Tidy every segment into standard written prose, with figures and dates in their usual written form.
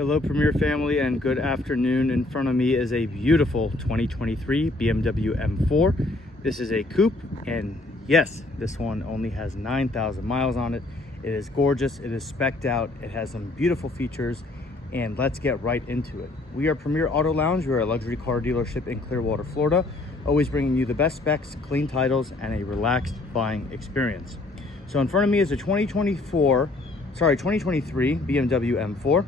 Hello Premier family and good afternoon. In front of me is a beautiful 2023 BMW M4. This is a coupe, and yes, this one only has 9,000 miles on it. It is gorgeous, it is specced out, it has some beautiful features, and let's get right into it. We are Premier Auto Lounge. We are a luxury car dealership in Clearwater, Florida, always bringing you the best specs, clean titles, and a relaxed buying experience. So in front of me is a 2023 BMW M4.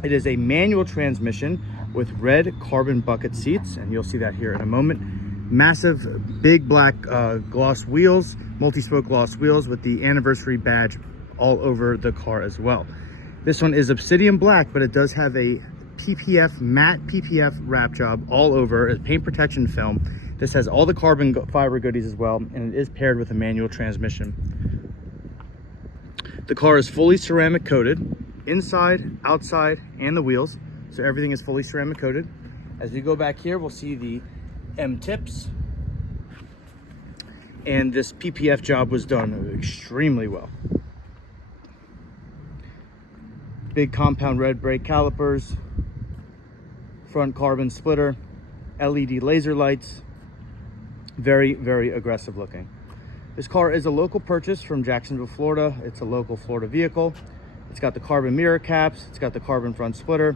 It is a manual transmission with red carbon bucket seats, and you'll see that here in a moment. Massive, big black gloss wheels, multi-spoke gloss wheels with the anniversary badge all over the car as well. This one is obsidian black, but it does have a PPF, matte PPF wrap job all over as paint protection film. This has all the carbon fiber goodies as well, and it is paired with a manual transmission. The car is fully ceramic coated, inside, outside, and the wheels. So everything is fully ceramic coated. As we go back here, we'll see the M tips. And this PPF job was done extremely well. Big compound red brake calipers, front carbon splitter, LED laser lights. Very, very aggressive looking. This car is a local purchase from Jacksonville, Florida. It's a local Florida vehicle. It's got the carbon mirror caps, it's got the carbon front splitter,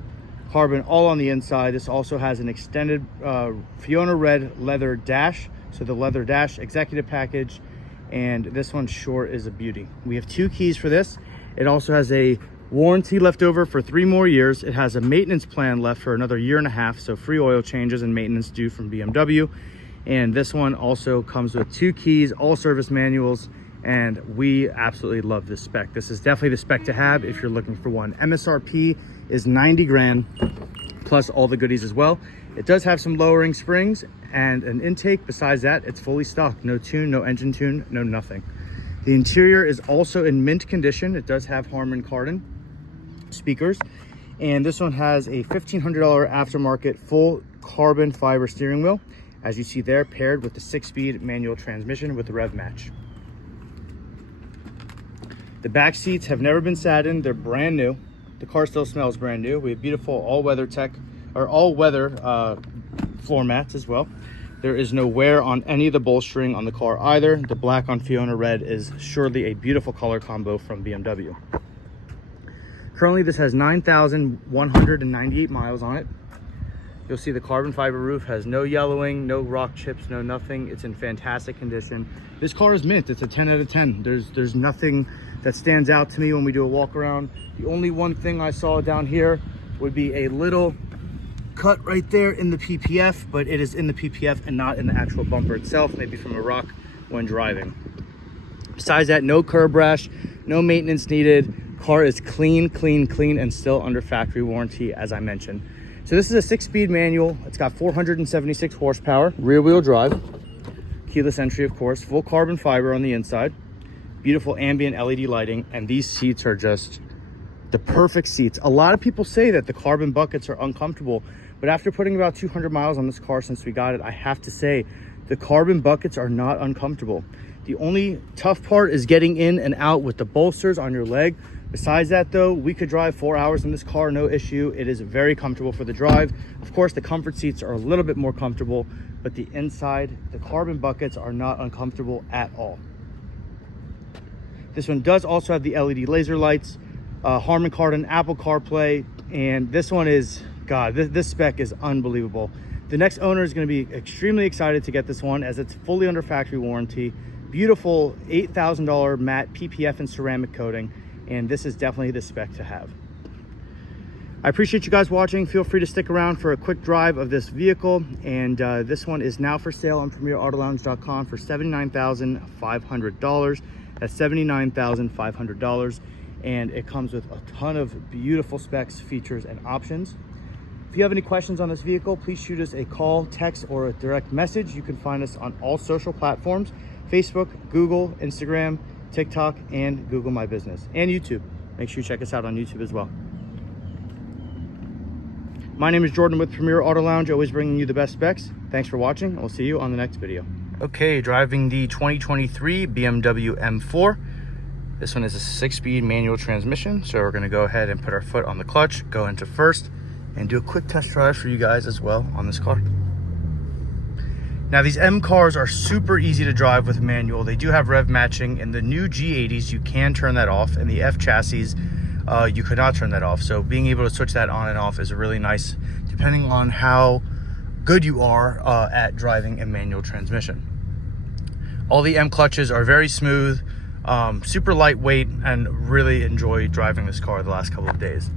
carbon all on the inside. This also has an extended Fiona Red leather dash, so the leather dash executive package, and this one sure is a beauty. We have 2 keys for this. It also has a warranty left over for 3 more years. It has a maintenance plan left for another 1.5 years, so free oil changes and maintenance due from BMW. And this one also comes with 2 keys, all service manuals, and we absolutely love this spec. This is definitely the spec to have if you're looking for one. MSRP is 90 grand plus all the goodies as well. It does have some lowering springs and an intake. Besides that, it's fully stocked. No tune, no engine tune, no nothing. The interior is also in mint condition. It does have Harman Kardon speakers, and this one has a $1,500 aftermarket full carbon fiber steering wheel, as you see there, paired with the 6-speed manual transmission with the rev match. The back seats have never been satined. They're brand new. The car still smells brand new. We have beautiful all-weather floor mats as well. There is no wear on any of the bolstering on the car either. The black on Fiona Red is surely a beautiful color combo from BMW. Currently, this has 9,198 miles on it. You'll see the carbon fiber roof has no yellowing, no rock chips, no nothing. It's in fantastic condition. This car is mint. It's a 10 out of 10. There's nothing that stands out to me when we do a walk around. The only one thing I saw down here would be a little cut right there in the PPF, but it is in the PPF and not in the actual bumper itself, maybe from a rock when driving. Besides that, no curb rash, no maintenance needed. Car is clean, and still under factory warranty, as I mentioned. So this is a 6-speed manual. It's got 476 horsepower, rear wheel drive, keyless entry, of course, full carbon fiber on the inside, beautiful ambient LED lighting, and these seats are just the perfect seats. A lot of people say that the carbon buckets are uncomfortable, but after putting about 200 miles on this car since we got it, I have to say the carbon buckets are not uncomfortable. The only tough part is getting in and out with the bolsters on your leg. Besides that though, we could drive 4 hours in this car, no issue. It is very comfortable for the drive. Of course, the comfort seats are a little bit more comfortable, but the inside, the carbon buckets are not uncomfortable at all. This one does also have the LED laser lights, Harman Kardon, Apple CarPlay, and this one is, God, this spec is unbelievable. The next owner is going to be extremely excited to get this one as it's fully under factory warranty. Beautiful $8,000 matte PPF and ceramic coating, and this is definitely the spec to have. I appreciate you guys watching. Feel free to stick around for a quick drive of this vehicle, and this one is now for sale on PremierAutoLounge.com for $79,500. That's $79,500, and it comes with a ton of beautiful specs, features, and options. If you have any questions on this vehicle, please shoot us a call, text, or a direct message. You can find us on all social platforms: Facebook, Google, Instagram, TikTok, and Google My Business, and YouTube. Make sure you check us out on YouTube as well. My name is Jordan with Premier Auto Lounge, always bringing you the best specs. Thanks for watching, and we'll see you on the next video. Okay, driving the 2023 BMW M4. This one is a 6-speed manual transmission, so we're going to go ahead and put our foot on the clutch, go into first, and do a quick test drive for you guys as well on this car. Now these M cars are super easy to drive with manual. They do have rev matching. In the new G80s, you can turn that off. In the F chassis, you could not turn that off. So being able to switch that on and off is really nice, depending on how good you are at driving a manual transmission. All the M clutches are very smooth, super lightweight, and really enjoy driving this car the last couple of days.